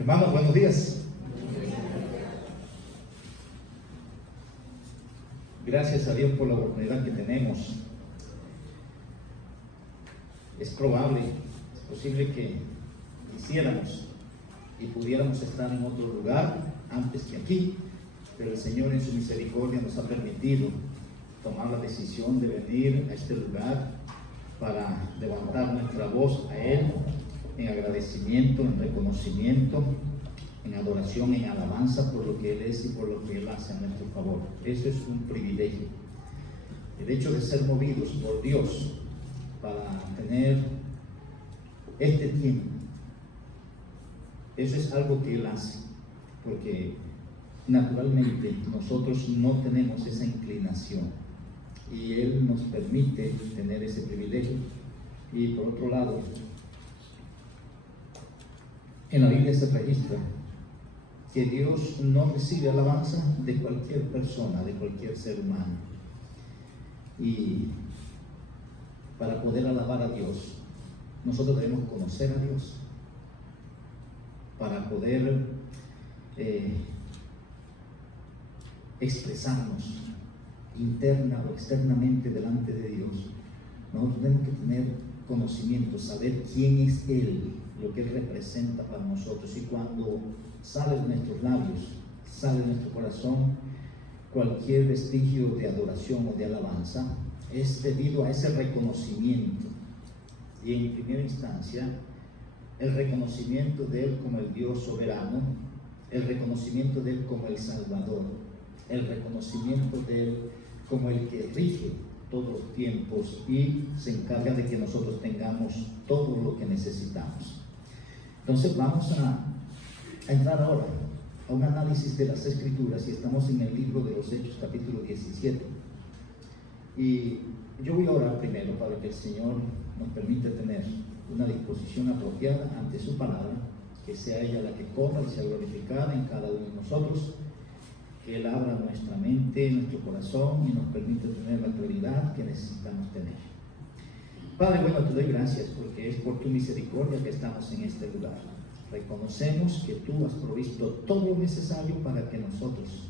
Hermanos, buenos días. Gracias a Dios por la oportunidad que tenemos. Es probable, es posible que quisiéramos y pudiéramos estar en otro lugar antes que aquí, pero el Señor en su misericordia nos ha permitido tomar la decisión de venir a este lugar para levantar nuestra voz a Él en agradecimiento, en reconocimiento, en adoración, en alabanza por lo que Él es y por lo que Él hace a nuestro favor. Eso es un privilegio. El hecho de ser movidos por Dios para tener este tiempo, eso es algo que Él hace, porque naturalmente nosotros no tenemos esa inclinación y Él nos permite tener ese privilegio. Y por otro lado, en la Biblia se registra que Dios no recibe alabanza de cualquier persona, de cualquier ser humano. Y para poder alabar a Dios, nosotros debemos conocer a Dios. Para poder expresarnos interna o externamente delante de Dios, nosotros tenemos que tener conocimiento, saber quién es Él, lo que Él representa para nosotros. Y cuando sale de nuestros labios, sale de nuestro corazón cualquier vestigio de adoración o de alabanza, es debido a ese reconocimiento. Y en primera instancia, el reconocimiento de Él como el Dios soberano, el reconocimiento de Él como el Salvador, el reconocimiento de Él como el que rige todos los tiempos y se encarga de que nosotros tengamos todo lo que necesitamos. Entonces vamos a entrar ahora a un análisis de las Escrituras y estamos en el libro de los Hechos, capítulo 17. Y yo voy a orar primero para que el Señor nos permita tener una disposición apropiada ante su palabra, que sea ella la que corra y sea glorificada en cada uno de nosotros, que Él abra nuestra mente, nuestro corazón y nos permita tener la claridad que necesitamos tener. Padre, bueno, te doy gracias porque es por tu misericordia que estamos en este lugar. Reconocemos que tú has provisto todo lo necesario para que nosotros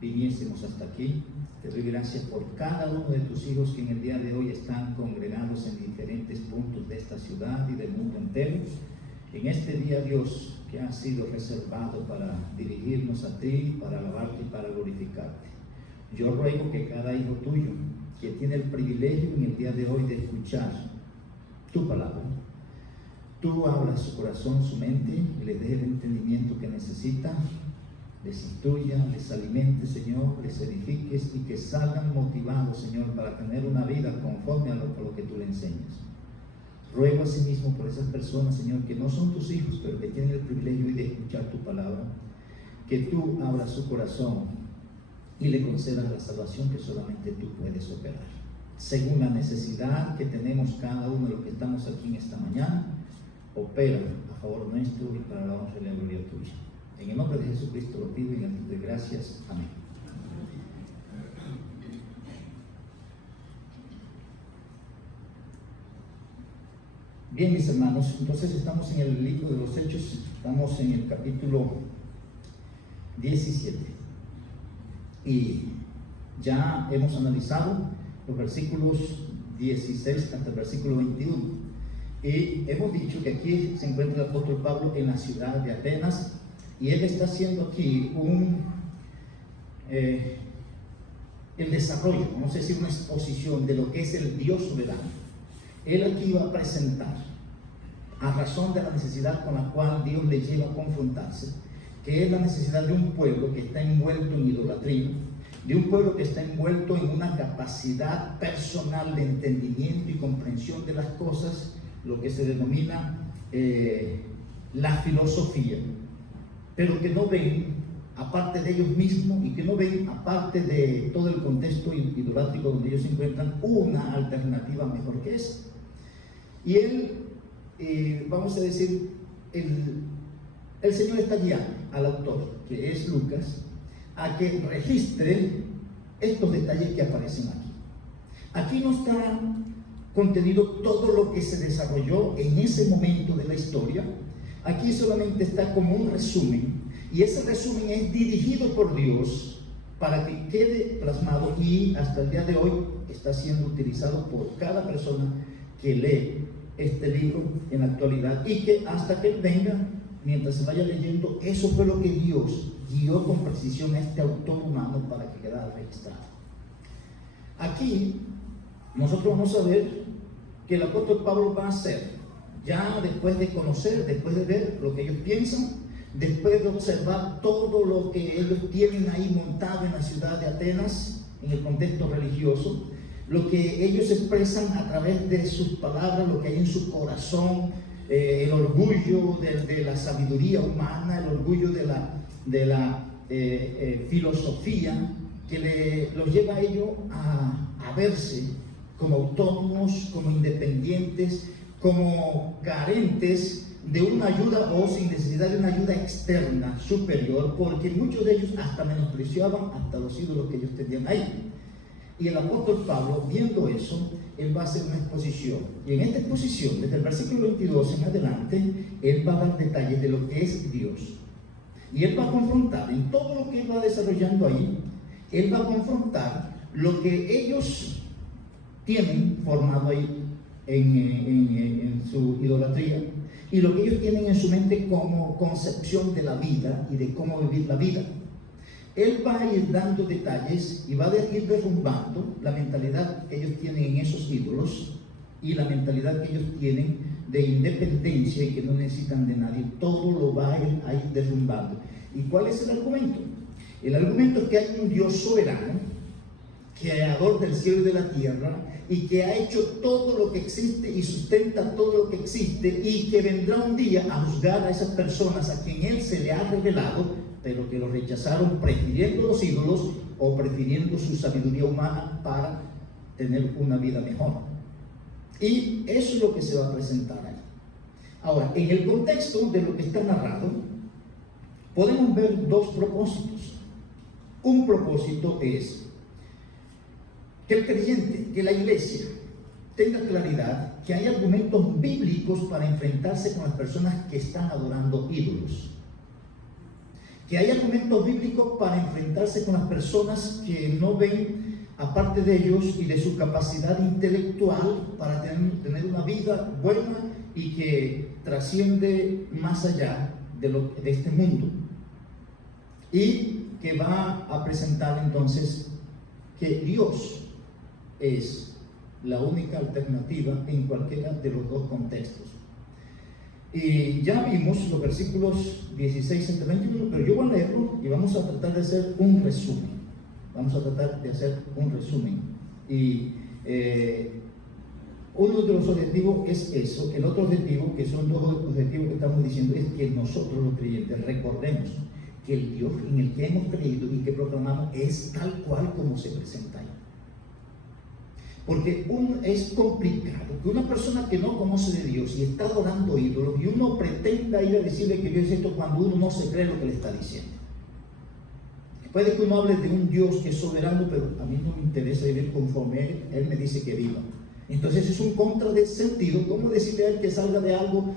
viniésemos hasta aquí. Te doy gracias por cada uno de tus hijos que en el día de hoy están congregados en diferentes puntos de esta ciudad y del mundo entero. En este día, Dios, que ha sido reservado para dirigirnos a ti, para alabarte y para glorificarte. Yo ruego que cada hijo tuyo, que tiene el privilegio en el día de hoy de escuchar tu palabra, tú abras su corazón, su mente, y les des el entendimiento que necesitan, les instruya, les alimente, Señor, les edifiques y que salgan motivados, Señor, para tener una vida conforme a lo que tú le enseñas. Ruego asimismo por esas personas, Señor, que no son tus hijos, pero que tienen el privilegio de escuchar tu palabra, que tú abras su corazón y le concedas la salvación que solamente tú puedes operar, según la necesidad que tenemos cada uno de los que estamos aquí en esta mañana. Opera a favor nuestro y para la honra y la gloria tuya. En el nombre de Jesucristo lo pido y en el de gracias. Amén. Bien, mis hermanos, entonces estamos en el libro de los Hechos, estamos en el capítulo 17 y ya hemos analizado los versículos 16 hasta el versículo 21 y hemos dicho que aquí se encuentra el apóstol Pablo en la ciudad de Atenas y él está haciendo aquí el desarrollo, vamos a decir una exposición de lo que es el Dios soberano. Él aquí va a presentar, a razón de la necesidad con la cual Dios le lleva a confrontarse, que es la necesidad de un pueblo que está envuelto en idolatría, de un pueblo que está envuelto en una capacidad personal de entendimiento y comprensión de las cosas, lo que se denomina la filosofía, pero que no ven aparte de ellos mismos y que no ven aparte de todo el contexto idolátrico donde ellos se encuentran una alternativa mejor que esa. Y él, vamos a decir, el Señor está guiando al autor, que es Lucas, a que registre estos detalles que aparecen aquí. Aquí no está contenido todo lo que se desarrolló en ese momento de la historia, Aquí solamente está como un resumen, y ese resumen es dirigido por Dios para que quede plasmado, y hasta el día de hoy está siendo utilizado por cada persona que lee este libro en la actualidad, y que hasta que él venga, mientras se vaya leyendo, eso fue lo que Dios guió con precisión a este autor humano para que quedara registrado. Aquí nosotros vamos a ver que el apóstol Pablo va a hacer, ya después de conocer, después de ver lo que ellos piensan, después de observar todo lo que ellos tienen ahí montado en la ciudad de Atenas, en el contexto religioso, lo que ellos expresan a través de sus palabras, lo que hay en su corazón, el orgullo de la sabiduría humana, el orgullo de la filosofía, que los lleva a ellos a verse como autónomos, como independientes, como carentes de una ayuda, o sin necesidad de una ayuda externa superior, porque muchos de ellos hasta menospreciaban hasta los ídolos que ellos tenían ahí. Y el apóstol Pablo, viendo eso, él va a hacer una exposición, y en esta exposición, desde el versículo 22 en adelante, él va a dar detalles de lo que es Dios, y él va a confrontar en todo lo que él va desarrollando ahí. Él va a confrontar lo que ellos tienen formado ahí en su idolatría, y lo que ellos tienen en su mente como concepción de la vida y de cómo vivir la vida. Él va a ir dando detalles y va a ir derrumbando la mentalidad que ellos tienen en esos ídolos, y la mentalidad que ellos tienen de independencia y que no necesitan de nadie. Todo lo va a ir derrumbando. ¿Y cuál es el argumento? El argumento es que hay un Dios soberano, creador del cielo y de la tierra, y que ha hecho todo lo que existe y sustenta todo lo que existe, y que vendrá un día a juzgar a esas personas a quien Él se le ha revelado, pero que lo rechazaron prefiriendo los ídolos o prefiriendo su sabiduría humana para tener una vida mejor. Y eso es lo que se va a presentar ahí. Ahora, en el contexto de lo que está narrado, podemos ver dos propósitos. Un propósito es que el creyente, que la iglesia tenga claridad que hay argumentos bíblicos para enfrentarse con las personas que están adorando ídolos, que hay argumentos bíblicos para enfrentarse con las personas que no ven, aparte de ellos y de su capacidad intelectual, para tener una vida buena y que trasciende más allá de este mundo, y que va a presentar entonces que Dios es la única alternativa en cualquiera de los dos contextos. Y ya vimos los versículos 16 hasta 21, pero yo voy a leerlo y vamos a tratar de hacer un resumen. Y uno de los objetivos es eso. El otro objetivo, que son dos objetivos que estamos diciendo, es que nosotros los creyentes recordemos que el Dios en el que hemos creído y que proclamamos es tal cual como se presenta ahí. Porque es complicado que una persona que no conoce de Dios y está adorando ídolos, y uno pretenda ir a decirle que Dios es esto cuando uno no se cree lo que le está diciendo. Puede que uno hable de un Dios que es soberano, pero a mí no me interesa vivir conforme Él me dice que viva. Entonces es un contrasentido. ¿Cómo decirle a Él que salga de algo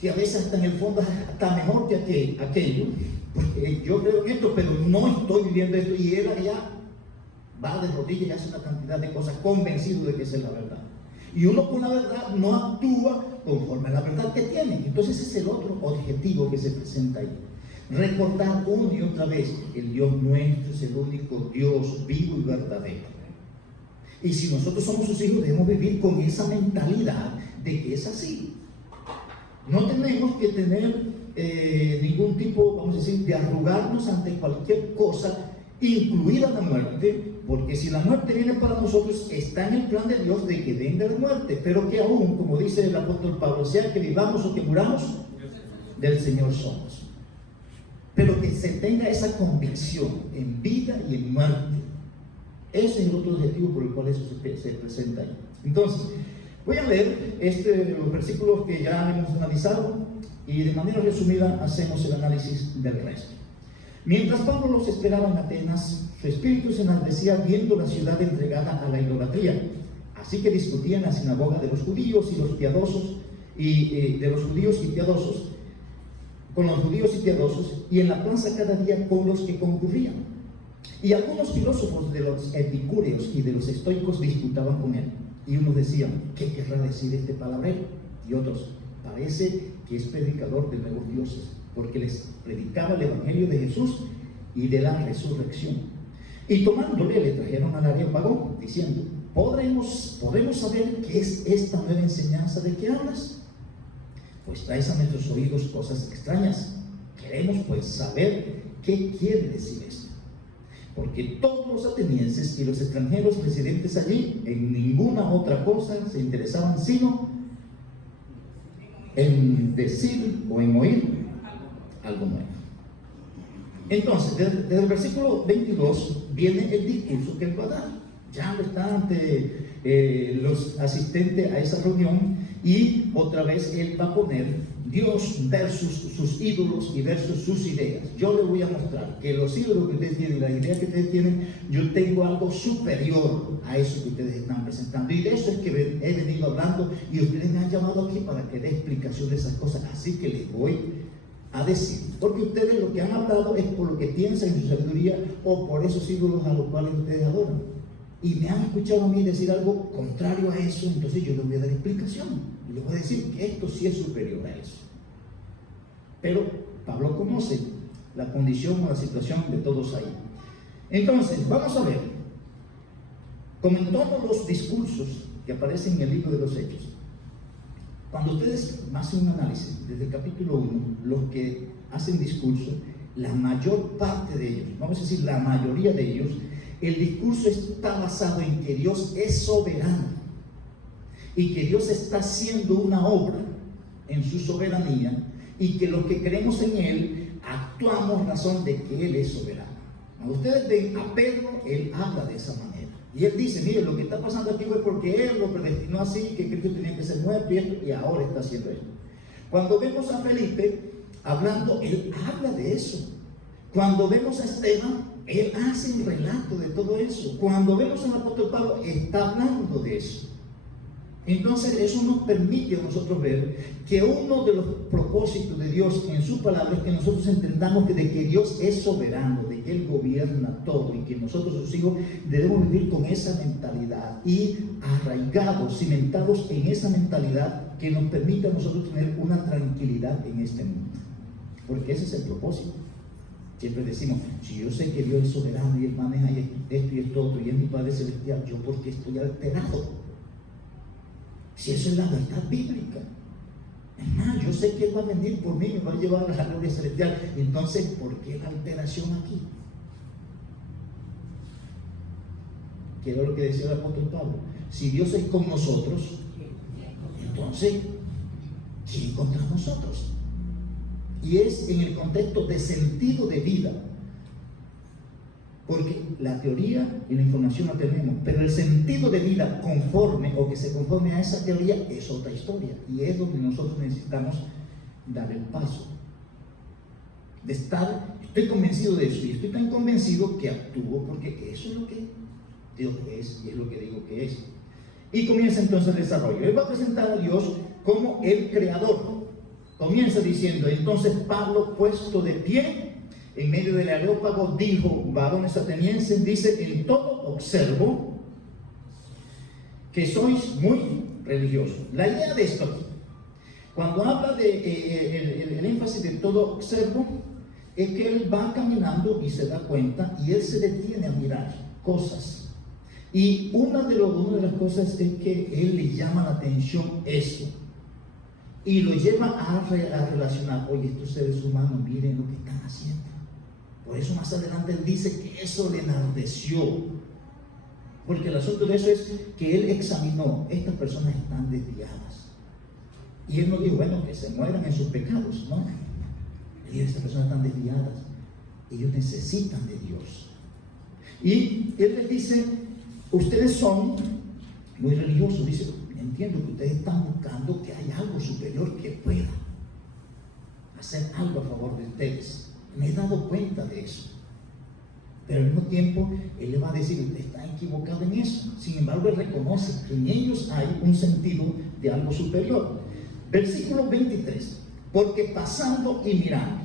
que a veces hasta en el fondo está mejor que aquello? Porque yo creo en esto, pero no estoy viviendo esto, y Él allá va de rodillas y hace una cantidad de cosas convencido de que esa es la verdad. Y uno con la verdad no actúa conforme a la verdad que tiene. Entonces ese es el otro objetivo que se presenta ahí. Recordar una y otra vez que el Dios nuestro es el único Dios vivo y verdadero. Y si nosotros somos sus hijos, debemos vivir con esa mentalidad de que es así. No tenemos que tener ningún tipo, vamos a decir, de arrugarnos ante cualquier cosa, incluida la muerte, porque si la muerte viene para nosotros, está en el plan de Dios de que venga la muerte, pero que aún, como dice el apóstol Pablo, sea que vivamos o que muramos, del Señor somos. Pero que se tenga esa convicción en vida y en muerte. Ese es el otro objetivo por el cual eso se presenta ahí. Entonces, voy a leer los versículos que ya hemos analizado, y de manera resumida hacemos el análisis del resto. Mientras Pablo los esperaba en Atenas, su espíritu se enardecía viendo la ciudad entregada a la idolatría. Así que discutía en la sinagoga de los judíos y los piadosos, de los judíos y piadosos, con los judíos y piadosos, y en la plaza cada día con los que concurrían. Y algunos filósofos de los epicúreos y de los estoicos disputaban con él. Y unos decían, ¿qué querrá decir este palabrero? Y otros, parece que es predicador de nuevos dioses, porque les predicaba el evangelio de Jesús y de la resurrección. Y tomándole, le trajeron al Areópago, diciendo, ¿podremos saber qué es esta nueva enseñanza de que hablas? Pues traes a nuestros oídos cosas extrañas. Queremos pues saber qué quiere decir esto. Porque todos los atenienses y los extranjeros residentes allí en ninguna otra cosa se interesaban sino en decir o en oír algo nuevo. Entonces, desde el versículo 22 viene el discurso que él va a dar. Ya lo está ante los asistentes a esa reunión, y otra vez él va a poner Dios versus sus ídolos y versus sus ideas. Yo les voy a mostrar que los ídolos que ustedes tienen, las ideas que ustedes tienen, yo tengo algo superior a eso que ustedes están presentando. Y de eso es que he venido hablando, y ustedes me han llamado aquí para que dé explicación de esas cosas. Así que les voy a decir, porque ustedes lo que han hablado es por lo que piensan en su sabiduría o por esos ídolos a los cuales ustedes adoran. Y me han escuchado a mí decir algo contrario a eso, entonces yo les voy a dar explicación y les voy a decir que esto sí es superior a eso. Pero Pablo conoce la condición o la situación de todos ahí. Entonces, vamos a ver, como en todos los discursos que aparecen en el libro de los Hechos, cuando ustedes hacen un análisis desde el capítulo 1, los que hacen discurso, la mayor parte de ellos, vamos a decir la mayoría de ellos, el discurso está basado en que Dios es soberano y que Dios está haciendo una obra en su soberanía, y que los que creemos en Él actuamos razón de que Él es soberano. Cuando ustedes ven a Pedro, él habla de esa manera. Y él dice, mire, lo que está pasando aquí fue porque Él lo predestinó así, que Cristo tenía que ser muerto y ahora está haciendo esto. Cuando vemos a Felipe hablando, él habla de eso. Cuando vemos a Esteban, él hace un relato de todo eso. Cuando vemos al apóstol Pablo, está hablando de eso. Entonces eso nos permite a nosotros ver que uno de los propósitos de Dios en su palabra es que nosotros entendamos de que Dios es soberano, de que Él gobierna todo, y que nosotros, sus hijos, debemos vivir con esa mentalidad y arraigados, cimentados en esa mentalidad que nos permita a nosotros tener una tranquilidad en este mundo, porque ese es el propósito. Siempre decimos, si yo sé que Dios es soberano y Él maneja esto y esto otro y es mi Padre Celestial, ¿yo por qué estoy alterado? Si eso es la verdad bíblica. Es más, yo sé que Él va a venir por mí, me va a llevar a la gloria celestial. Entonces, ¿por qué la alteración aquí? ¿Qué era lo que decía el apóstol Pablo? Si Dios es con nosotros, entonces, ¿quién contra nosotros? Y es en el contexto de sentido de vida, porque la teoría y la información la tenemos, pero el sentido de vida conforme o que se conforme a esa teoría es otra historia, y es donde nosotros necesitamos dar el paso de estar, estoy convencido de eso, y estoy tan convencido que actúo porque eso es lo que Dios es y es lo que digo que es. Y comienza entonces el desarrollo. Él va a presentar a Dios como el creador. Comienza diciendo, entonces Pablo, puesto de pie en medio del Areópago, dijo, varones atenienses, dice, en todo observo que sois muy religiosos. La idea de esto aquí, cuando habla de el énfasis de todo observo, es que él va caminando y se da cuenta y él se detiene a mirar cosas. Y una de las cosas es que él le llama la atención eso. Y lo lleva a relacionar, oye, estos seres humanos, miren lo que están haciendo. Por eso más adelante él dice que eso le enardeció. Porque el asunto de eso es que él examinó, estas personas están desviadas. Y él no dijo, bueno, que se mueran en sus pecados, no. Y estas personas están desviadas. Ellos necesitan de Dios. Y él les dice, ustedes son muy religiosos, dice, entiendo que ustedes están buscando que haya algo superior que pueda hacer algo a favor de ustedes. Me he dado cuenta de eso. Pero al mismo tiempo, él le va a decir, usted está equivocado en eso. Sin embargo, él reconoce que en ellos hay un sentido de algo superior. Versículo 23. porque pasando y mirando.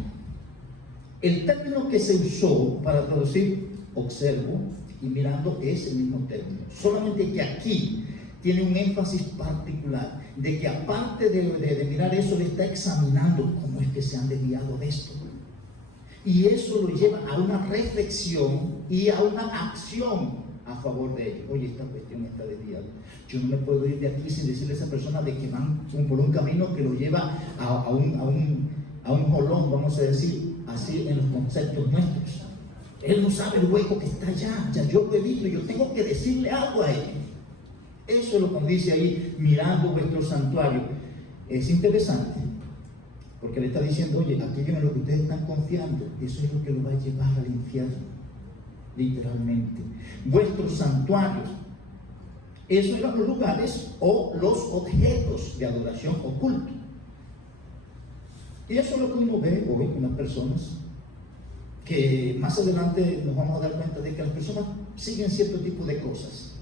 El término que se usó para traducir observo y mirando es el mismo término, solamente que aquí tiene un énfasis particular, de que aparte de mirar eso, le está examinando cómo es que se han desviado de esto. Y eso lo lleva a una reflexión y a una acción a favor de ellos. Oye, esta cuestión está desviada. Yo no me puedo ir de aquí sin decirle a esa persona de que van por un camino que lo lleva a un jolón, vamos a decir, así en los conceptos nuestros. Él no sabe el hueco que está allá, ya yo lo he visto, yo tengo que decirle algo a él. Eso es lo que dice ahí, mirando vuestro santuario. Es interesante, porque le está diciendo, oye, aquello en lo que ustedes están confiando, eso es lo que lo va a llevar al infierno, literalmente. Vuestros santuarios, esos eran los lugares o los objetos de adoración o culto. Y eso es lo que uno ve hoy en las personas, que más adelante nos vamos a dar cuenta de que las personas siguen cierto tipo de cosas,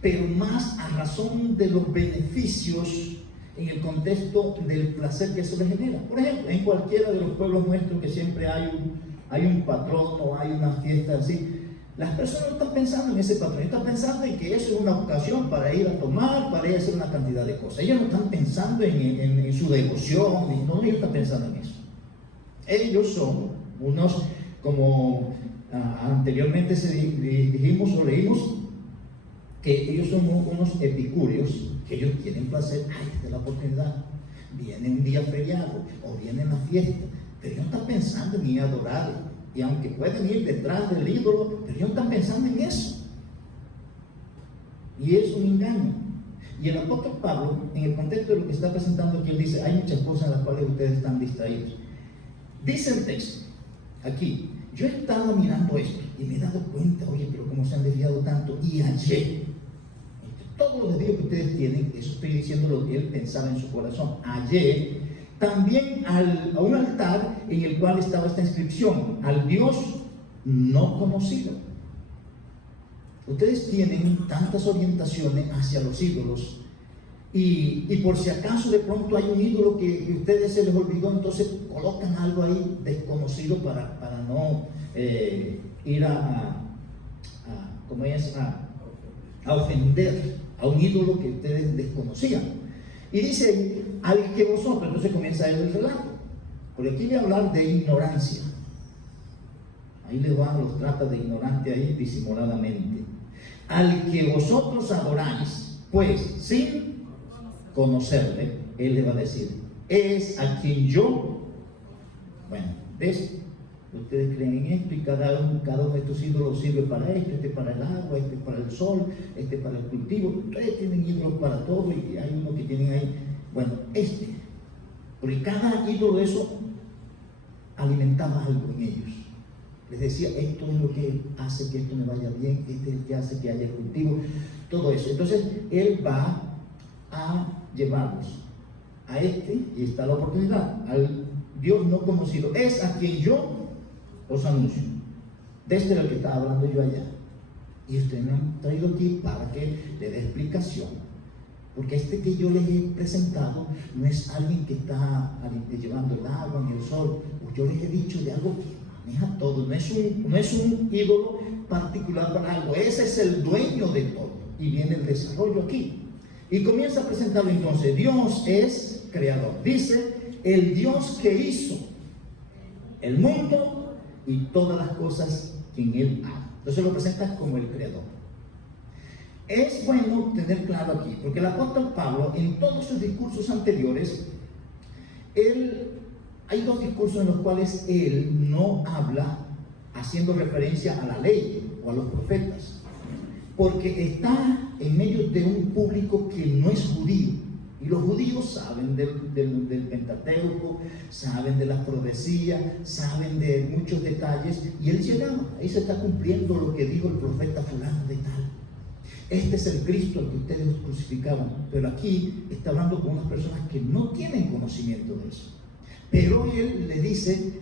pero más a razón de los beneficios en el contexto del placer que eso les genera. Por ejemplo, en cualquiera de los pueblos nuestros que siempre hay un patrón o hay una fiesta así, las personas no están pensando en ese patrón, están pensando en que eso es una ocasión para ir a tomar, para ir a hacer una cantidad de cosas. Ellos no están pensando en su devoción, no, ellos están pensando en eso. Ellos son unos, como anteriormente dijimos o leímos, que ellos son unos epicúreos, que ellos tienen placer. Ay, esta es la oportunidad, viene un día feriado o viene la fiesta, pero ellos no están pensando en ir a adorar, y aunque pueden ir detrás del ídolo, pero ellos no están pensando en eso, y es un engaño. Y el apóstol Pablo, en el contexto de lo que está presentando aquí, él dice, hay muchas cosas en las cuales ustedes están distraídos. Dice el texto aquí, yo he estado mirando esto y me he dado cuenta, oye, pero cómo se han desviado tanto, y ayer, todos los desvíos que ustedes tienen, eso estoy diciendo lo que él pensaba en su corazón, ayer, también a un altar en el cual estaba esta inscripción, al Dios no conocido. Ustedes tienen tantas orientaciones hacia los ídolos, y por si acaso de pronto hay un ídolo que a ustedes se les olvidó, entonces colocan algo ahí desconocido para no ir a ofender a un ídolo que ustedes desconocían. Y dice, al que vosotros, entonces comienza el relato, porque aquí voy a hablar de ignorancia. Ahí les van, los trata de ignorante ahí disimuladamente. Al que vosotros adoráis, pues sin conocerle, él le va a decir, es a quien yo, bueno, ustedes creen en esto y cada uno de estos ídolos sirve para esto, este para el agua, este para el sol, este para el cultivo. Ustedes tienen ídolos para todo y hay uno que tienen ahí, bueno, porque cada ídolo de eso alimentaba algo en ellos. Les decía, esto es lo que hace que esto me vaya bien, este es el que hace que haya cultivo, todo eso. Entonces, él va a llevarnos a y está la oportunidad, al Dios no conocido, es a quien yo os anuncio. De este era el que estaba hablando yo allá, y ustedes me han traído aquí para que le dé explicación, porque que yo les he presentado no es alguien que está llevando el agua ni el sol. Yo les he dicho de algo que maneja todo, no es un ídolo particular para algo, ese es el dueño de todo, y viene el desarrollo aquí. Y comienza a presentarlo entonces. Dios es creador. Dice, el Dios que hizo el mundo y todas las cosas que en él hay. Entonces lo presenta como el creador. Es bueno tener claro aquí, porque el apóstol Pablo, en todos sus discursos anteriores, hay dos discursos en los cuales él no habla haciendo referencia a la ley o a los profetas, porque está en medio de un público que no es judío, y los judíos saben del Pentateuco, saben de las profecías, saben de muchos detalles, y él llegaba, ahí se está cumpliendo lo que dijo el profeta fulano de tal. Este es el Cristo al que ustedes crucificaban, pero aquí está hablando con unas personas que no tienen conocimiento de eso. Pero él le dice,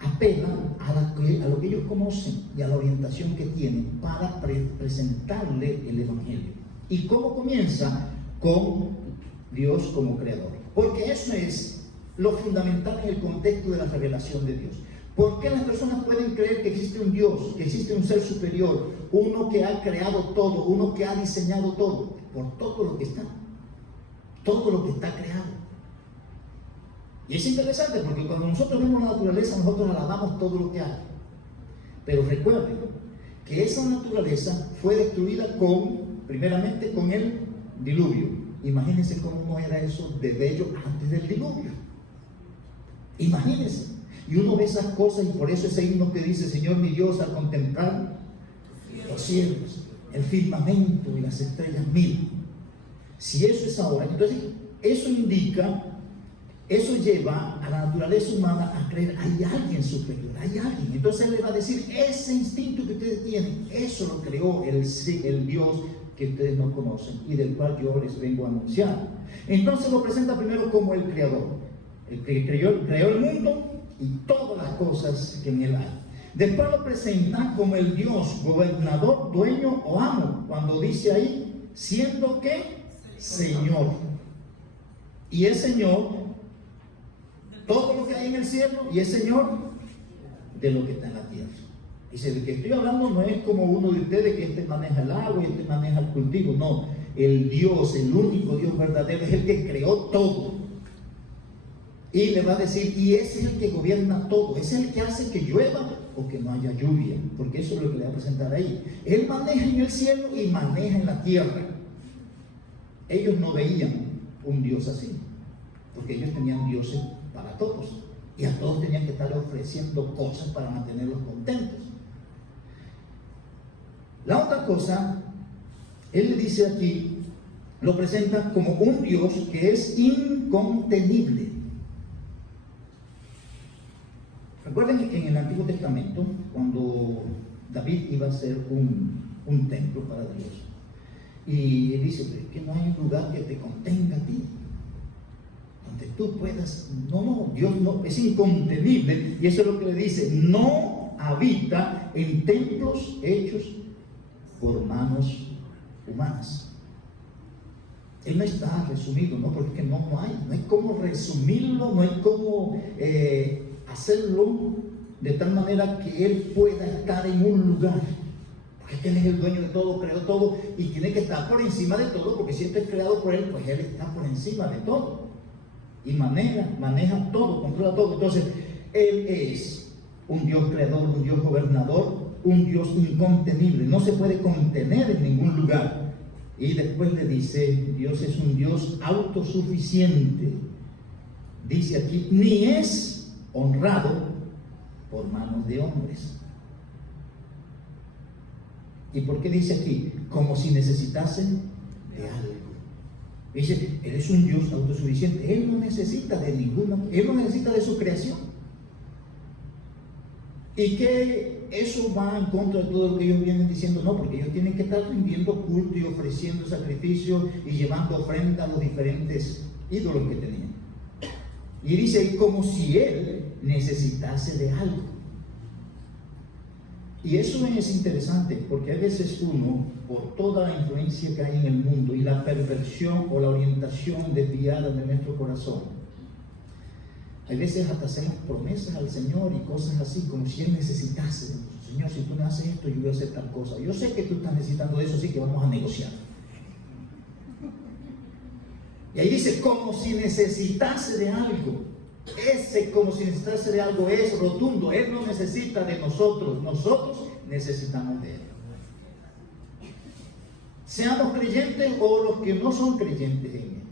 apela a lo que ellos conocen y a la orientación que tienen para presentarle el Evangelio. ¿Y cómo comienza? Con Dios como creador. Porque eso es lo fundamental en el contexto de la revelación de Dios. ¿Por qué las personas pueden creer que existe un Dios, que existe un ser superior, uno que ha creado todo, uno que ha diseñado todo? Por todo lo que está creado. Y es interesante porque cuando nosotros vemos la naturaleza, nosotros alabamos todo lo que hay. Pero recuerden que esa naturaleza fue destruida primeramente con el diluvio. Imagínense cómo era eso de bello antes del diluvio. Imagínense. Y uno ve esas cosas, y por eso ese himno que dice: Señor mi Dios, al contemplar los cielos, el firmamento y las estrellas mil. Si eso es ahora, entonces eso indica, eso lleva a la naturaleza humana a creer: hay alguien superior, hay alguien. Entonces él le va a decir: ese instinto que ustedes tienen, eso lo creó el Dios que ustedes no conocen y del cual yo les vengo a anunciar. Entonces lo presenta primero como el creador, el que creó el mundo y todas las cosas que en él hay. Después lo presenta como el Dios gobernador, dueño o amo, cuando dice ahí: siendo que Señor. Y es Señor todo lo que hay en el cielo, y es Señor de lo que está en la tierra. Dice: de que estoy hablando no es como uno de ustedes, que este maneja el agua y este maneja el cultivo. No, el Dios, el único Dios verdadero, es el que creó todo. Y le va a decir: y ese es el que gobierna todo, ese es el que hace que llueva o que no haya lluvia, porque eso es lo que le va a presentar ahí. Él maneja en el cielo y maneja en la tierra. Ellos no veían un Dios así, porque ellos tenían dioses para todos, y a todos tenían que estar ofreciendo cosas para mantenerlos contentos. La otra cosa, él le dice aquí, lo presenta como un Dios que es incontenible. Recuerden que en el Antiguo Testamento, cuando David iba a hacer un templo para Dios, y él dice: que no hay un lugar que te contenga a ti, donde tú puedas. No, Dios no, es incontenible, y eso es lo que le dice: no habita en templos hechos por manos humanas. Él no está resumido, ¿no? Porque no hay cómo resumirlo, no hay cómo hacerlo de tal manera que Él pueda estar en un lugar, porque Él es el dueño de todo, creó todo y tiene que estar por encima de todo, porque si esto es creado por Él, pues Él está por encima de todo y maneja todo, controla todo. Entonces Él es un Dios creador, un Dios gobernador, un Dios incontenible, no se puede contener en ningún lugar. Y después le dice: Dios es un Dios autosuficiente. Dice aquí: ni es honrado por manos de hombres. ¿Y por qué dice aquí? Como si necesitase de algo. Dice: Él es un Dios autosuficiente. Él no necesita de Él no necesita de su creación. Y que eso va en contra de todo lo que ellos vienen diciendo. No, porque ellos tienen que estar rindiendo culto y ofreciendo sacrificios y llevando ofrenda a los diferentes ídolos que tenían. Y dice: como si Él necesitase de algo. Y eso es interesante, porque a veces uno, por toda la influencia que hay en el mundo y la perversión o la orientación desviada de nuestro corazón, a veces hasta hacemos promesas al Señor y cosas así, como si Él necesitase. Señor, si tú me haces esto, yo voy a hacer tal cosa. Yo sé que tú estás necesitando de eso, así que vamos a negociar. Y ahí dice: como si necesitase de algo. Ese como si necesitase de algo es rotundo. Él no necesita de nosotros, nosotros necesitamos de Él. Seamos creyentes o los que no son creyentes en Él.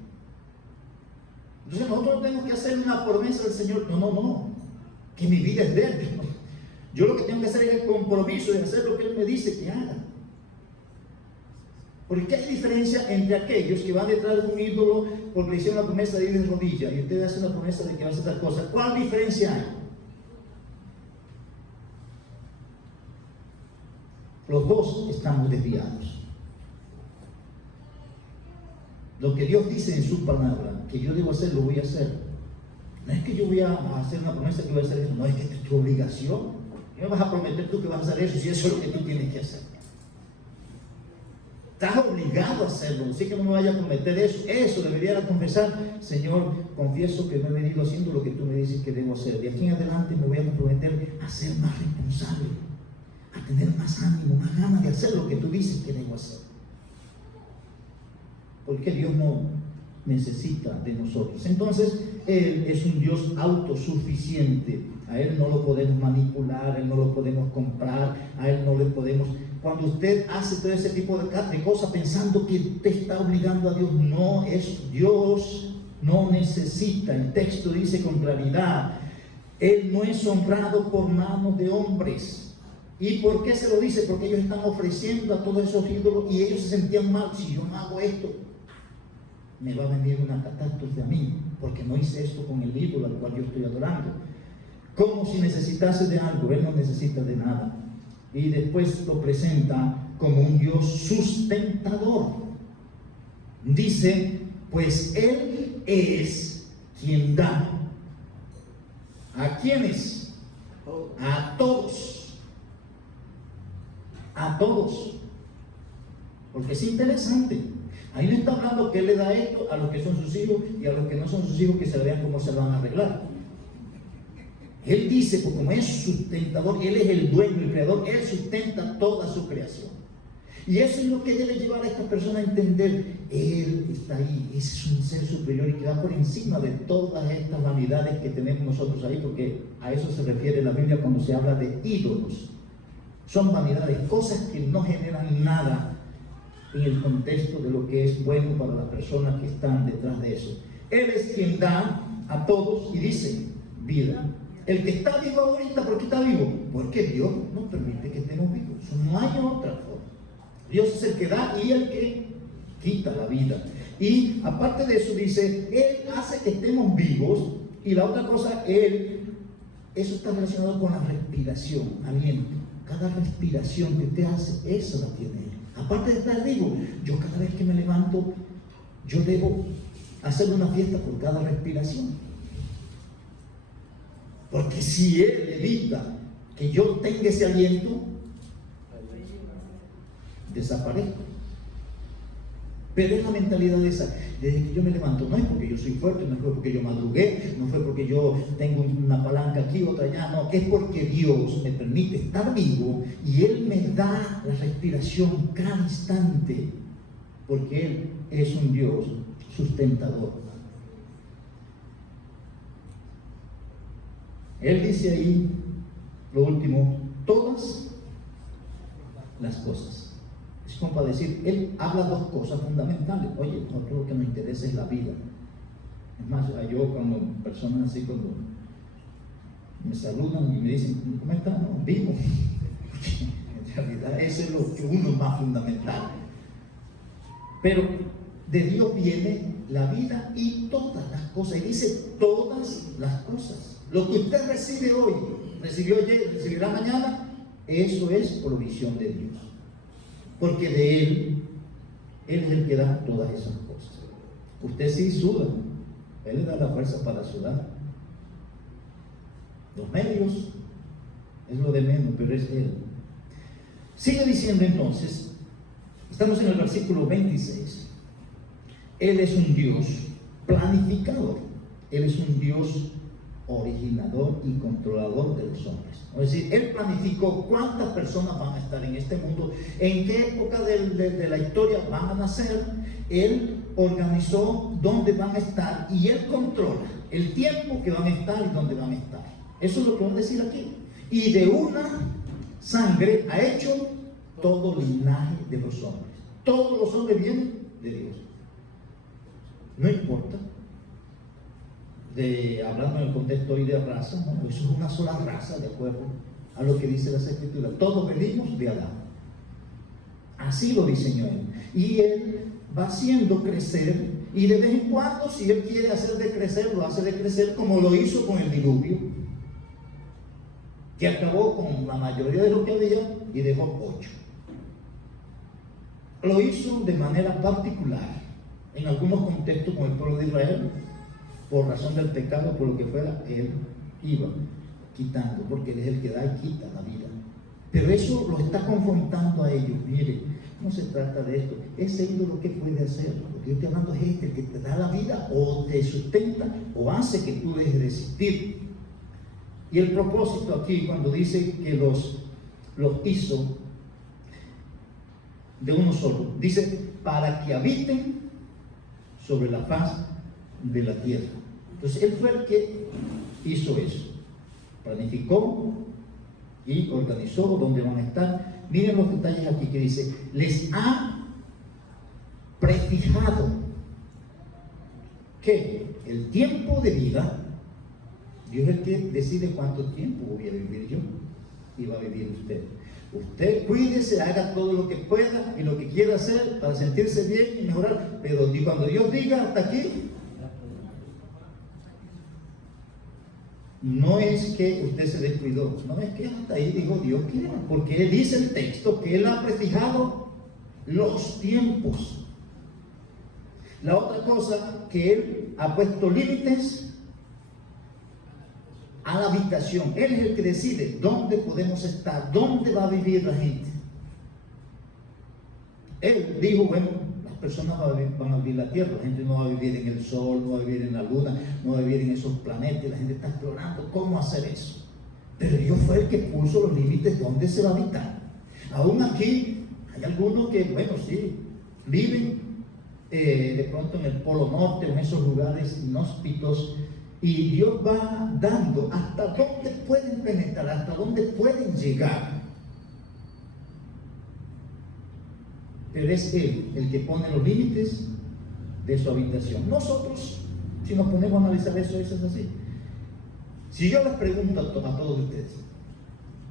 Entonces nosotros tenemos que hacer una promesa al Señor. No, que mi vida es de Él. Yo lo que tengo que hacer es el compromiso de hacer lo que Él me dice que haga. Porque hay diferencia entre aquellos que van detrás de un ídolo porque le hicieron la promesa de ir de rodillas y usted hace una promesa de que va a hacer tal cosa. ¿Cuál diferencia hay? Los dos estamos desviados. Lo que Dios dice en su palabra que yo debo hacer, lo voy a hacer. No es que yo voy a hacer una promesa que voy a hacer eso, no, es que es tu obligación. ¿Qué me vas a prometer tú que vas a hacer eso si eso es lo que tú tienes que hacer? Estás obligado a hacerlo, así que no me vaya a cometer eso. Eso debería confesar: Señor, confieso que no he venido haciendo lo que tú me dices que debo hacer. De aquí en adelante me voy a comprometer a ser más responsable, a tener más ánimo, más ganas de hacer lo que tú dices que debo hacer. Porque Dios no necesita de nosotros. Entonces, Él es un Dios autosuficiente. A Él no lo podemos manipular, a Él no lo podemos comprar, a Él no le podemos... Cuando usted hace todo ese tipo de cosas pensando que usted está obligando a Dios, no es Dios, no necesita. El texto dice con claridad: Él no es honrado por manos de hombres. ¿Y por qué se lo dice? Porque ellos están ofreciendo a todos esos ídolos y ellos se sentían mal. Si yo no hago esto, me va a venir una catástrofe a mí, porque no hice esto con el ídolo al cual yo estoy adorando. Como si necesitase de algo. Él no necesita de nada. Y después lo presenta como un Dios sustentador. Dice: pues Él es quien da. ¿A quiénes? A todos. A todos. Porque es interesante. Ahí no está hablando que Él le da esto a los que son sus hijos, y a los que no son sus hijos que se vean cómo se van a arreglar. Él dice, porque como es sustentador, Él es el dueño, el creador, Él sustenta toda su creación. Y eso es lo que debe llevar a esta persona a entender: Él está ahí, es un ser superior y que va por encima de todas estas vanidades que tenemos nosotros ahí, porque a eso se refiere la Biblia cuando se habla de ídolos. Son vanidades, cosas que no generan nada en el contexto de lo que es bueno para las personas que están detrás de eso. Él es quien da a todos, y dice: vida. El que está vivo ahorita, ¿por qué está vivo? Porque Dios nos permite que estemos vivos. No hay otra forma. Dios es el que da y el que quita la vida. Y aparte de eso dice: Él hace que estemos vivos. Y la otra cosa, eso está relacionado con la respiración, aliento. Cada respiración que usted hace, eso la tiene Él. Aparte de estar vivo, yo cada vez que me levanto, yo debo hacer una fiesta por cada respiración. Porque si Él evita que yo tenga ese aliento, desaparezco. Pero es la mentalidad esa: desde que yo me levanto, no es porque yo soy fuerte, no fue porque yo madrugué, no fue porque yo tengo una palanca aquí, otra allá, no, es porque Dios me permite estar vivo y Él me da la respiración cada instante, porque Él es un Dios sustentador. Él dice ahí, lo último: todas las cosas. Es como para decir, Él habla dos cosas fundamentales. Oye, nosotros lo que nos interesa es la vida. Es más, yo cuando personas así, cuando me saludan y me dicen: ¿cómo está? No, vivo. En realidad eso es lo que uno es más fundamental. Pero de Dios viene la vida y todas las cosas. Y dice: todas las cosas. Lo que usted recibe hoy, recibió ayer, recibirá mañana, eso es provisión de Dios. Porque de Él es el que da todas esas cosas. Usted sí suda, Él le da la fuerza para sudar. Los medios es lo de menos, pero es Él. Sigue diciendo entonces, estamos en el versículo 26. Él es un Dios planificador. Él es un Dios originador y controlador de los hombres. Es decir, Él planificó cuántas personas van a estar en este mundo, en qué época de la historia van a nacer. Él organizó dónde van a estar y Él controla el tiempo que van a estar y dónde van a estar. Eso es lo que va a decir aquí. Y de una sangre ha hecho todo linaje de los hombres. Todos los hombres vienen de Dios. No importa. Hablando en el contexto hoy de raza, ¿no? Eso es una sola raza, de acuerdo a lo que dice las Escrituras. Todos venimos de Adán. Así lo diseñó Él. Y Él va haciendo crecer, y de vez en cuando, si Él quiere hacer de crecer, lo hace de crecer, como lo hizo con el diluvio, que acabó con la mayoría de lo que había y dejó 8. Lo hizo de manera particular, en algunos contextos con el pueblo de Israel. Por razón del pecado, por lo que fuera, Él iba quitando, porque Él es el que da y quita la vida. Pero eso lo está confrontando a ellos. Mire, No se trata de esto. Ese ídolo, ¿qué puede hacer? Lo que yo estoy hablando es este, el que te da la vida o te sustenta o hace que tú dejes de existir. Y el propósito aquí, cuando dice que los hizo de uno solo, dice para que habiten sobre la faz de la tierra. Entonces él fue el que hizo eso, planificó y organizó dónde van a estar. Miren los detalles aquí que dice, les ha prefijado que el tiempo de vida, Dios es el que decide cuánto tiempo voy a vivir yo y va a vivir usted. Usted cuídese, haga todo lo que pueda y lo que quiera hacer para sentirse bien y mejorar, pero cuando Dios diga hasta aquí, no es que usted se descuidó, no es que hasta ahí dijo Dios quiera, porque dice el texto que Él ha prefijado los tiempos. La otra cosa, que Él ha puesto límites a la habitación. Él es el que decide dónde podemos estar, dónde va a vivir la gente. Él dijo, bueno, las personas van a vivir la tierra, la gente no va a vivir en el sol, no va a vivir en la luna, no va a vivir en esos planetas, la gente está explorando cómo hacer eso. Pero Dios fue el que puso los límites donde se va a habitar. Aún aquí hay algunos que, bueno, sí, viven de pronto en el Polo Norte, en esos lugares inhóspitos, y Dios va dando hasta dónde pueden penetrar, hasta dónde pueden llegar. Pero es Él el que pone los límites de su habitación. Nosotros, si nos ponemos a analizar eso es así. Si yo les pregunto a todos ustedes,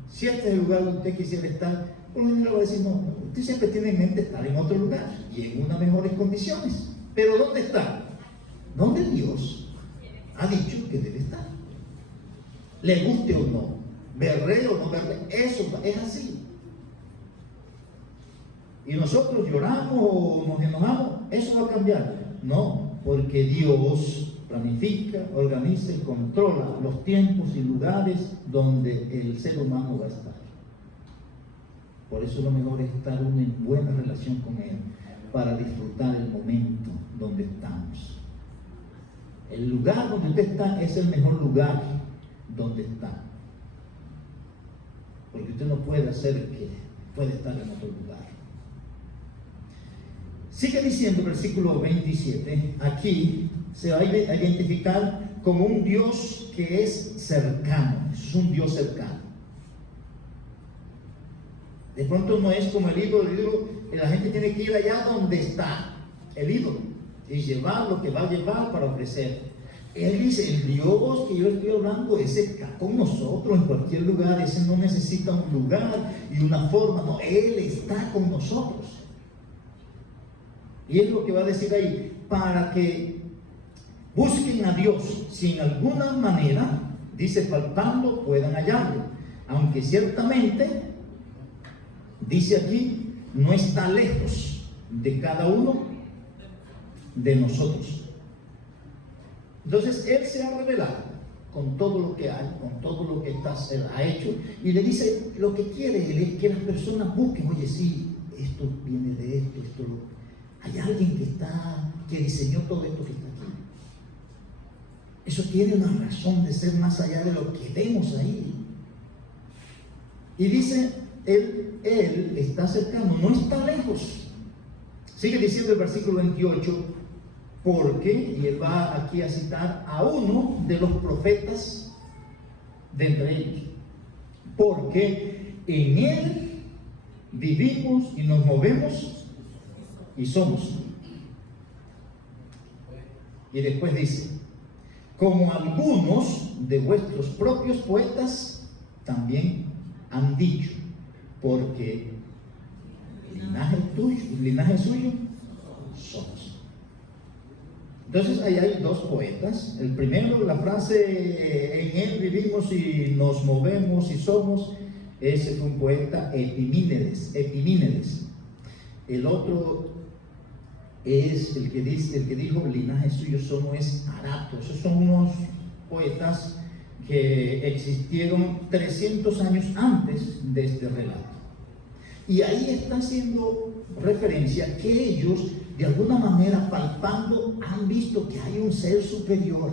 si este es el lugar donde usted quisiera estar, por lo menos le voy a decir, no, usted siempre tiene en mente estar en otro lugar y en unas mejores condiciones. Pero ¿dónde está? ¿Dónde Dios ha dicho que debe estar? Le guste o no, berre o no berre, eso es así. Y nosotros lloramos o nos enojamos, ¿eso va a cambiar? No, porque Dios planifica, organiza y controla los tiempos y lugares donde el ser humano va a estar. Por eso lo mejor es estar en buena relación con Él, para disfrutar el momento donde estamos. El lugar donde usted está es el mejor lugar donde está. Porque usted no puede hacer que puede estar en otro lugar. Sigue diciendo el versículo 27, aquí se va a identificar como un Dios que es cercano, es un Dios cercano. De pronto no es como el ídolo, la gente tiene que ir allá donde está el ídolo y llevar lo que va a llevar para ofrecer. Él dice, el Dios que yo estoy hablando, ese está con nosotros en cualquier lugar, ese no necesita un lugar y una forma, no, Él está con nosotros. Y es lo que va a decir ahí, para que busquen a Dios, si en alguna manera, dice, faltando, puedan hallarlo, aunque ciertamente, dice aquí, no está lejos de cada uno de nosotros. Entonces Él se ha revelado con todo lo que hay, con todo lo que se ha hecho, y le dice lo que quiere Él es que las personas busquen, oye, sí, esto viene de esto hay alguien que diseñó todo esto que está aquí. Eso tiene una razón de ser más allá de lo que vemos ahí. Y dice, Él está cercano, no está lejos. Sigue diciendo el versículo 28, porque, y Él va aquí a citar a uno de los profetas de entre ellos, porque en Él vivimos y nos movemos y somos. Y después dice, como algunos de vuestros propios poetas también han dicho, porque linaje suyo somos. Entonces ahí hay dos poetas. El primero, la frase en Él vivimos y nos movemos y somos, ese fue un poeta, Epimínides. El otro es el que dijo linaje suyo somos, es Arato. Esos son unos poetas que existieron 300 años antes de este relato. Y ahí está haciendo referencia que ellos, de alguna manera, palpando, han visto que hay un ser superior.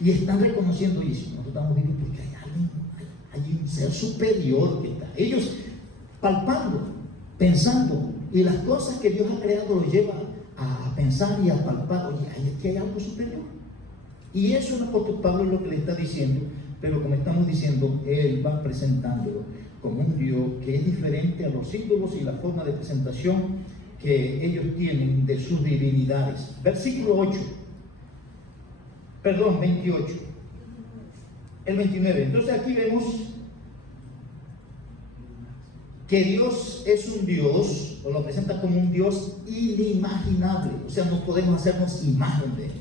Y están reconociendo, y si nosotros estamos viendo porque hay alguien, hay un ser superior que está. Ellos palpando, pensando, y las cosas que Dios ha creado los lleva a pensar y a palpar, oye, aquí hay algo superior. Y eso el apóstol Pablo es lo que le está diciendo, pero como estamos diciendo, él va presentándolo como un Dios que es diferente a los símbolos y la forma de presentación que ellos tienen de sus divinidades. Versículo 28, el 29. Entonces aquí vemos que Dios es un Dios, o lo presenta como un Dios inimaginable, o sea, no podemos hacernos imagen de él.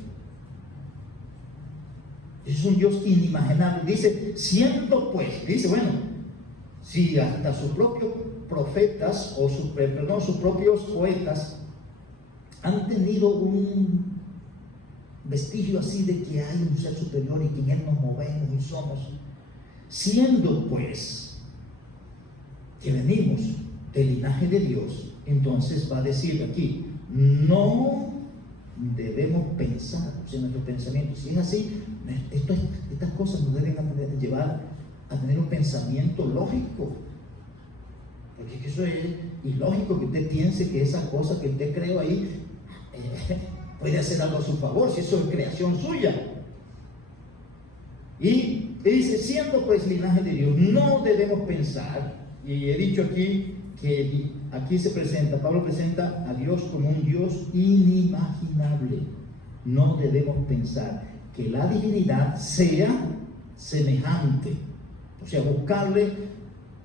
Es un Dios inimaginable. Dice, siendo pues, dice, bueno, si hasta sus propios profetas o sus propios poetas han tenido un vestigio así de que hay un ser superior y que en él nos movemos y somos, siendo pues que venimos del linaje de Dios, entonces va a decir aquí, no debemos pensar, o sea, nuestros pensamientos, si es así, estas cosas nos deben llevar a tener un pensamiento lógico, porque eso es ilógico que usted piense que esa cosa que usted creó ahí puede hacer algo a su favor, si eso es creación suya. Y dice, siendo pues linaje de Dios, no debemos pensar, y he dicho aquí que aquí se presenta, Pablo presenta a Dios como un Dios inimaginable. No debemos pensar que la divinidad sea semejante, o sea, buscarle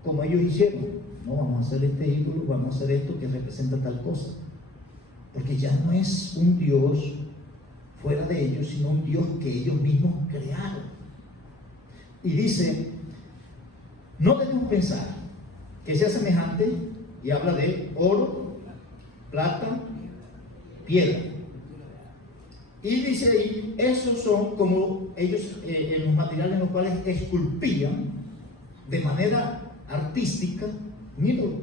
como ellos hicieron. No, vamos a hacer este ídolo, vamos a hacer esto que representa tal cosa, porque ya no es un Dios fuera de ellos, sino un Dios que ellos mismos crearon. Y dice, no debemos pensar que sea semejante, y habla de oro, plata, piedra. Y dice ahí, esos son como ellos, en los materiales en los cuales esculpían de manera artística un ídolo.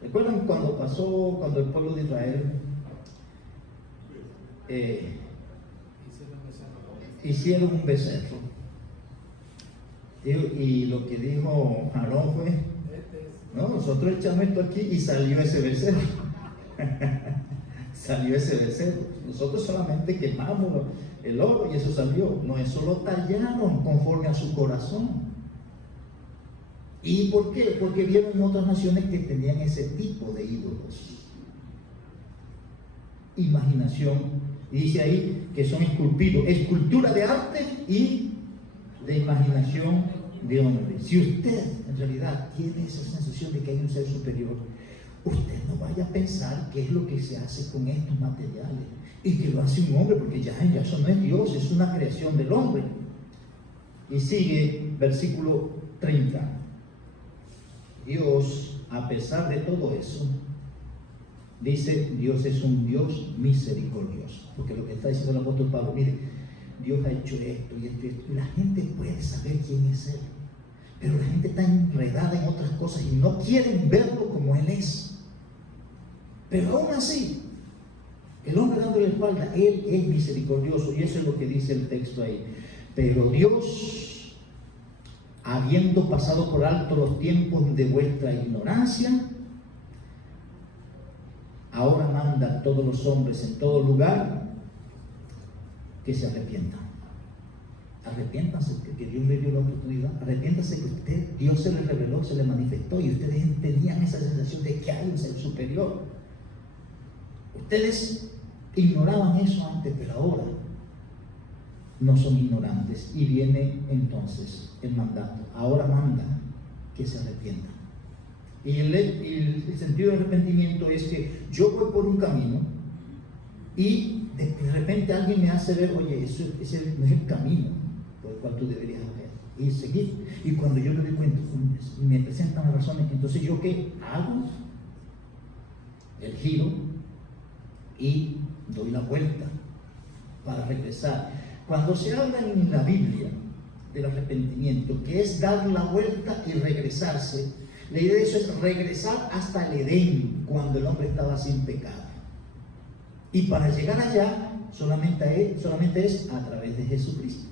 ¿Recuerdan cuando el pueblo de Israel hicieron un becerro? Y lo que dijo Aarón fue, no, nosotros echamos esto aquí y salió ese becerro. Salió ese becerro. Nosotros solamente quemamos el oro y eso salió. No, eso lo tallaron conforme a su corazón. ¿Y por qué? Porque vieron otras naciones que tenían ese tipo de ídolos. Imaginación. Y dice ahí que son esculpidos, escultura de arte y de imaginación de hombre. Si usted en realidad tiene esa sensación de que hay un ser superior, usted no vaya a pensar qué es lo que se hace con estos materiales y que lo hace un hombre, porque ya eso no es Dios, es una creación del hombre. Y sigue versículo 30. Dios, a pesar de todo eso, dice, Dios es un Dios misericordioso, porque lo que está diciendo el apóstol Pablo, mire, Dios ha hecho esto y esto y esto, y la gente puede saber quién es Él, pero la gente está enredada en otras cosas y no quieren verlo como Él es. Pero aún así, el hombre dándole la espalda, Él es misericordioso, y eso es lo que dice el texto ahí. Pero Dios, habiendo pasado por alto los tiempos de vuestra ignorancia, ahora manda a todos los hombres en todo lugar que se arrepientan. Arrepiéntanse, que Dios le dio la oportunidad. Arrepiéntanse que Dios se les reveló, se les manifestó, y ustedes tenían esa sensación de que hay un ser superior. Ustedes ignoraban eso antes, pero ahora no son ignorantes. Y viene entonces el mandato. Ahora manda que se arrepientan. Y el sentido de arrepentimiento es que yo voy por un camino y de repente alguien me hace ver, oye, ese no es el camino por el cual tú deberías hacer y seguir. Y cuando yo me doy cuenta, me presentan las razones, entonces yo ¿qué hago? El giro y doy la vuelta para regresar. Cuando se habla en la Biblia del arrepentimiento, que es dar la vuelta y regresarse. La idea de eso es regresar hasta el Edén, cuando el hombre estaba sin pecado. Y para llegar allá, solamente es a través de Jesucristo.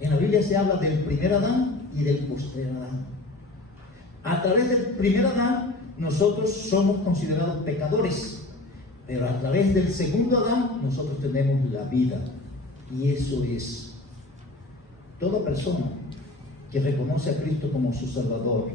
En la Biblia se habla del primer Adán y del postrer Adán. A través del primer Adán, nosotros somos considerados pecadores, pero a través del segundo Adán, nosotros tenemos la vida. Y eso es, toda persona que reconoce a Cristo como su Salvador,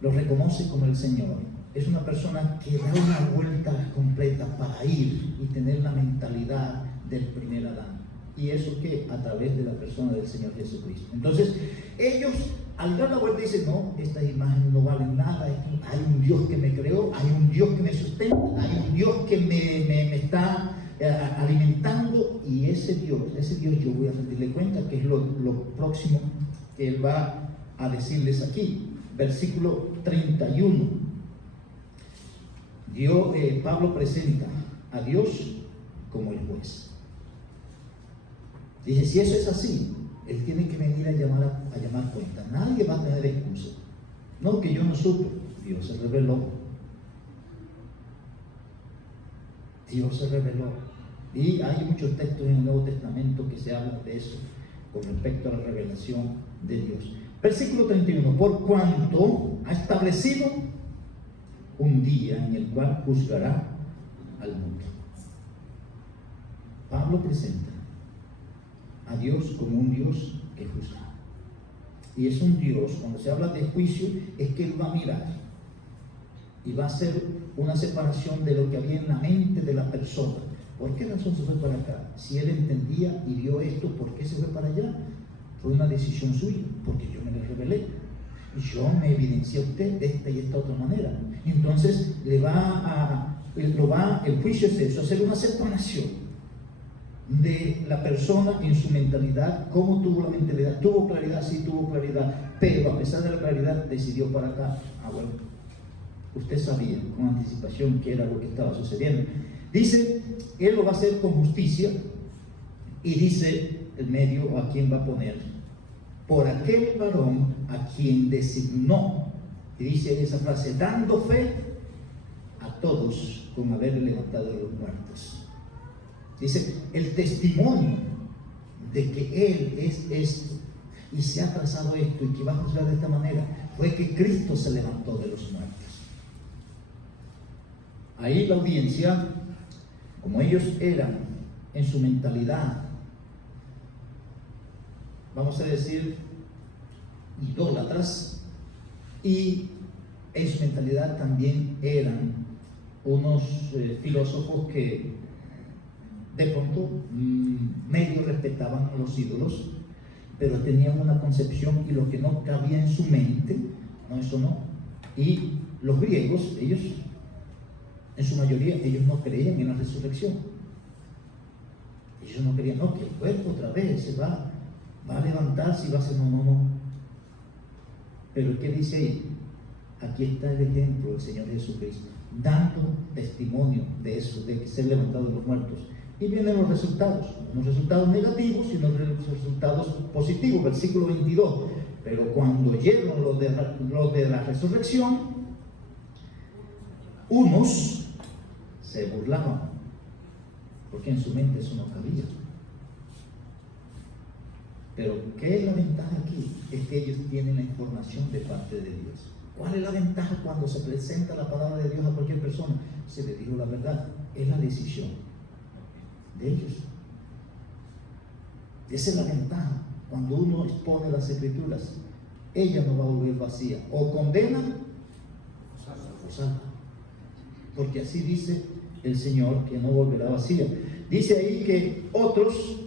lo reconoce como el Señor, es una persona que da una vuelta completa para ir y tener la mentalidad del primer Adán. Y eso que a través de la persona del Señor Jesucristo. Entonces, ellos al dar la vuelta dicen, no, estas imágenes no valen nada, hay un Dios que me creó, hay un Dios que me sustenta, hay un Dios que me está alimentando, y ese Dios yo voy a rendirle cuenta, que es lo próximo que Él va a decirles aquí. Versículo 31. Pablo presenta a Dios como el juez. Dice, si eso es así, Él tiene que venir a llamar cuenta. Nadie va a tener excusa. No, que yo no supe. Dios se reveló. Dios se reveló. Y hay muchos textos en el Nuevo Testamento que se hablan de eso, con respecto a la revelación de Dios. Versículo 31. Por cuanto ha establecido un día en el cual juzgará al mundo. Pablo presenta a Dios como un Dios que juzga. Y es un Dios, cuando se habla de juicio, es que Él va a mirar y va a hacer una separación de lo que había en la mente de la persona. ¿Por qué razón se fue para acá? Si Él entendía y vio esto, ¿por qué se fue para allá? Fue una decisión suya, porque yo me le revelé. Yo me evidencié a usted de esta y esta otra manera. Entonces el juicio es eso, hacer una separación de la persona en su mentalidad. ¿Cómo tuvo la mentalidad? ¿Tuvo claridad? Sí, tuvo claridad, pero a pesar de la claridad decidió para acá. Bueno, usted sabía con anticipación qué era lo que estaba sucediendo. Dice, Él lo va a hacer con justicia, y dice el medio a quién va a poner: por aquel varón a quien designó. Y dice esa frase, dando fe a todos con haber levantado de los muertos. Dice, el testimonio de que Él es esto y se ha trazado esto y que va a juzgar de esta manera fue que Cristo se levantó de los muertos. Ahí la audiencia, como ellos eran en su mentalidad, vamos a decir, idólatras, y en su mentalidad también eran unos filósofos que de pronto medio respetaban a los ídolos, pero tenían una concepción y lo que no cabía en su mente, no, eso no. Y los griegos, ellos, en su mayoría, ellos no creían en la resurrección. Ellos no creían, no, que el cuerpo otra vez se va a levantarse y va a ser, no. Pero ¿qué dice ahí? Aquí está el ejemplo del Señor Jesucristo, dando testimonio de eso, de que ser levantado de los muertos. Y vienen los resultados, no resultados negativos, sino resultados positivos. Versículo 22. Pero cuando oyeron lo de la resurrección, unos se burlaban, porque en su mente eso no cabía. Pero ¿qué es la ventaja aquí? Es que ellos tienen la información de parte de Dios. ¿Cuál es la ventaja cuando se presenta la palabra de Dios a cualquier persona? Se le dijo la verdad. Es la decisión de ellos. Esa es la ventaja. Cuando uno expone las Escrituras, ella no va a volver vacía. O condena o salva. Porque así dice el Señor, que no volverá vacía. Dice ahí que otros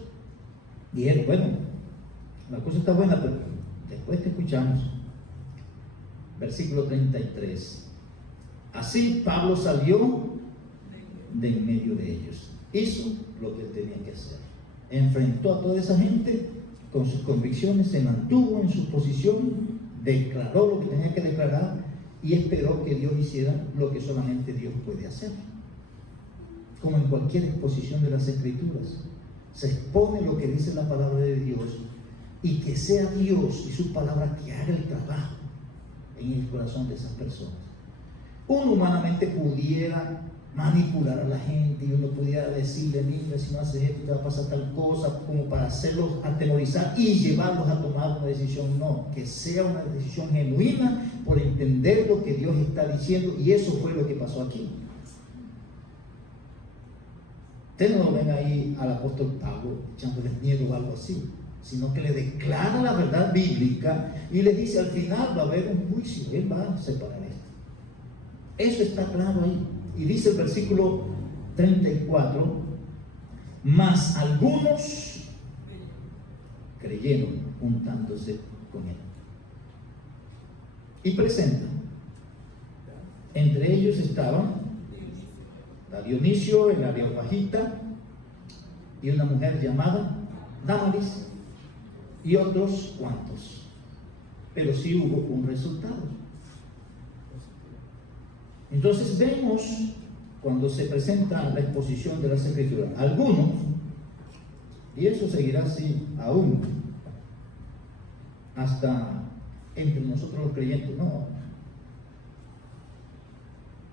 dijeron, bueno, la cosa está buena, pero después te escuchamos. Versículo 33. Así Pablo salió de en medio de ellos. Hizo lo que él tenía que hacer. Enfrentó a toda esa gente con sus convicciones, se mantuvo en su posición, declaró lo que tenía que declarar y esperó que Dios hiciera lo que solamente Dios puede hacer. Como en cualquier exposición de las Escrituras, se expone lo que dice la palabra de Dios, y que sea Dios y su palabra que haga el trabajo en el corazón de esas personas. Uno humanamente pudiera manipular a la gente y uno pudiera decirle: mira, si no haces esto te va a pasar tal cosa, como para hacerlos atemorizar y llevarlos a tomar una decisión. No, que sea una decisión genuina por entender lo que Dios está diciendo, y eso fue lo que pasó aquí. Ustedes no lo ven ahí al apóstol Pablo echándoles miedo o algo así, sino que le declara la verdad bíblica y le dice: al final va a haber un juicio, él va a separar esto. Eso está claro ahí. Y dice el versículo 34: mas algunos creyeron juntándose con él. Y presenta, entre ellos estaban Dionisio, el Areopagita, y una mujer llamada Dámaris, y otros cuantos. Pero sí hubo un resultado. Entonces vemos, cuando se presenta la exposición de las Escrituras, algunos, y eso seguirá así aún, hasta entre nosotros los creyentes: no,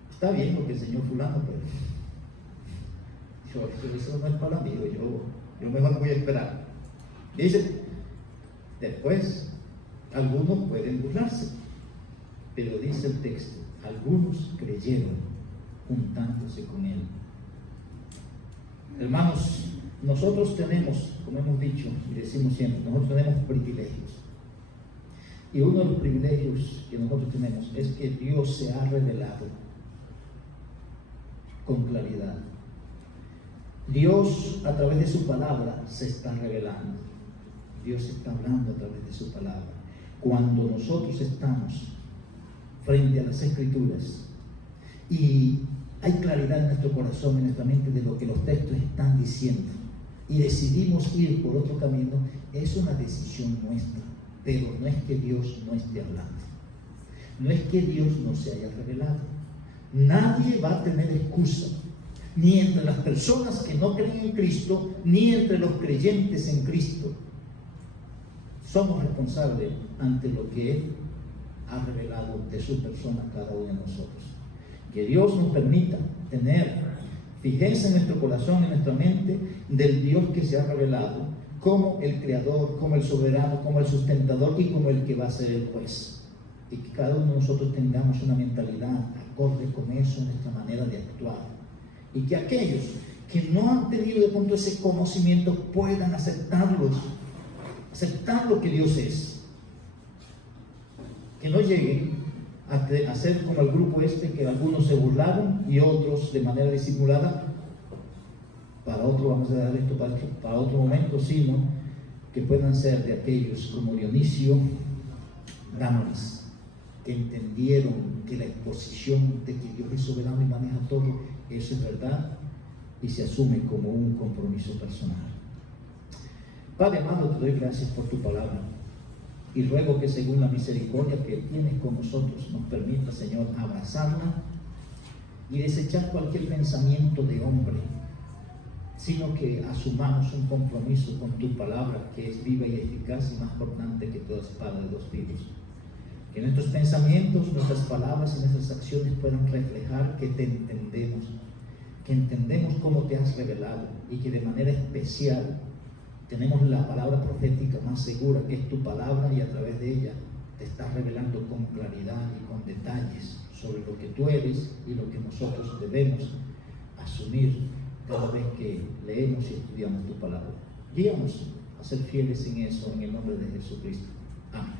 está bien lo que enseñó fulano, pero eso no es para mí, yo mejor voy a esperar. Dice, después, algunos pueden burlarse, pero dice el texto: algunos creyeron juntándose con él. Hermanos, nosotros tenemos, como hemos dicho y decimos siempre, nosotros tenemos privilegios. Y uno de los privilegios que nosotros tenemos es que Dios se ha revelado con claridad. Dios, a través de su palabra, se está revelando. Dios está hablando a través de su palabra. Cuando nosotros estamos frente a las Escrituras y hay claridad en nuestro corazón, en nuestra mente, de lo que los textos están diciendo, y decidimos ir por otro camino, es una decisión nuestra. Pero no es que Dios no esté hablando, no es que Dios no se haya revelado. Nadie va a tener excusa, ni entre las personas que no creen en Cristo, ni entre los creyentes en Cristo. Somos responsables ante lo que Él ha revelado de su persona a cada uno de nosotros. Que Dios nos permita tener fijeza en nuestro corazón, en nuestra mente, del Dios que se ha revelado como el Creador, como el Soberano, como el Sustentador y como el que va a ser el Juez. Y que cada uno de nosotros tengamos una mentalidad acorde con eso, nuestra manera de actuar. Y que aquellos que no han tenido de pronto ese conocimiento puedan aceptar lo que Dios es. Que no lleguen a ser como el grupo que algunos se burlaron y otros de manera disimulada. Para otro vamos a dar esto para otro momento, sino que puedan ser de aquellos como Dionisio, Dámaris, que entendieron que la exposición de que Dios es soberano y maneja todo, eso es verdad y se asume como un compromiso personal. Padre amado, te doy gracias por tu palabra y ruego que según la misericordia que tienes con nosotros nos permita, Señor, abrazarla y desechar cualquier pensamiento de hombre, sino que asumamos un compromiso con tu palabra, que es viva y eficaz y más cortante que toda espada de dos filos. Que nuestros pensamientos, nuestras palabras y nuestras acciones puedan reflejar que te entendemos, que entendemos cómo te has revelado y que de manera especial tenemos la palabra profética más segura, que es tu palabra, y a través de ella te estás revelando con claridad y con detalles sobre lo que tú eres y lo que nosotros debemos asumir cada vez que leemos y estudiamos tu palabra. Guíanos a ser fieles en eso, en el nombre de Jesucristo. Amén.